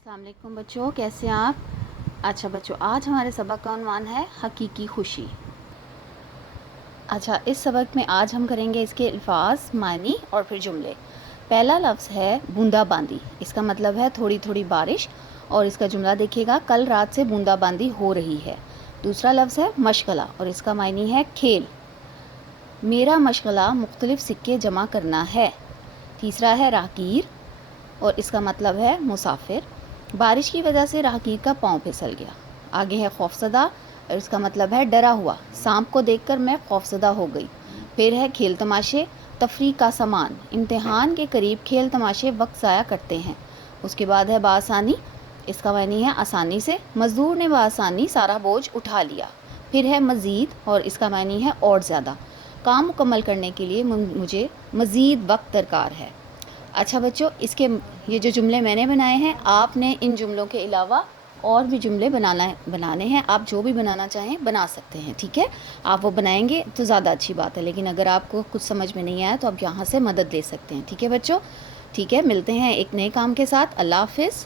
अस्सलाम वालेकुम बच्चों, कैसे हैं आप। अच्छा बच्चों, आज हमारे सबक का उन्वान है हकीकी खुशी। अच्छा, इस सबक में आज हम करेंगे इसके अल्फाज, मानी और फिर जुमले। पहला लफ्ज़ है बूंदाबांदी। इसका मतलब है थोड़ी थोड़ी बारिश, और इसका जुमला देखिएगा, कल रात से बूंदाबांदी हो रही है। दूसरा लफ्ज़ है मशगला, और इसका मायनी है खेल। मेरा मशगला मुख्तलिफ सिक्के जमा करना है। तीसरा है राहगीर, और इसका मतलब है मुसाफिर। बारिश की वजह से राहगीर का पाँव फिसल गया। आगे है खौफज़दा, और इसका मतलब है डरा हुआ। सांप को देखकर मैं खौफज़दा हो गई। फिर है खेल तमाशे, तफरीह का सामान। इम्तिहान के करीब खेल तमाशे वक्त ज़ाया करते हैं। उसके बाद है बासानी, इसका मानी है आसानी से। मज़दूर ने बासानी सारा बोझ उठा लिया। फिर है मज़ीद, और इसका मानी है और ज़्यादा। काम मुकम्मल करने के लिए मुझे मज़ीद वक्त दरकार है। अच्छा बच्चों, इसके ये जो जुमले मैंने बनाए हैं, आपने इन जुमलों के अलावा और भी जुमले बनाने हैं। आप जो भी बनाना चाहें बना सकते हैं, ठीक है। आप वो बनाएंगे तो ज़्यादा अच्छी बात है, लेकिन अगर आपको कुछ समझ में नहीं आया तो आप यहाँ से मदद ले सकते हैं, ठीक है बच्चों। ठीक है, मिलते हैं एक नए काम के साथ। अल्लाह हाफ़िज़।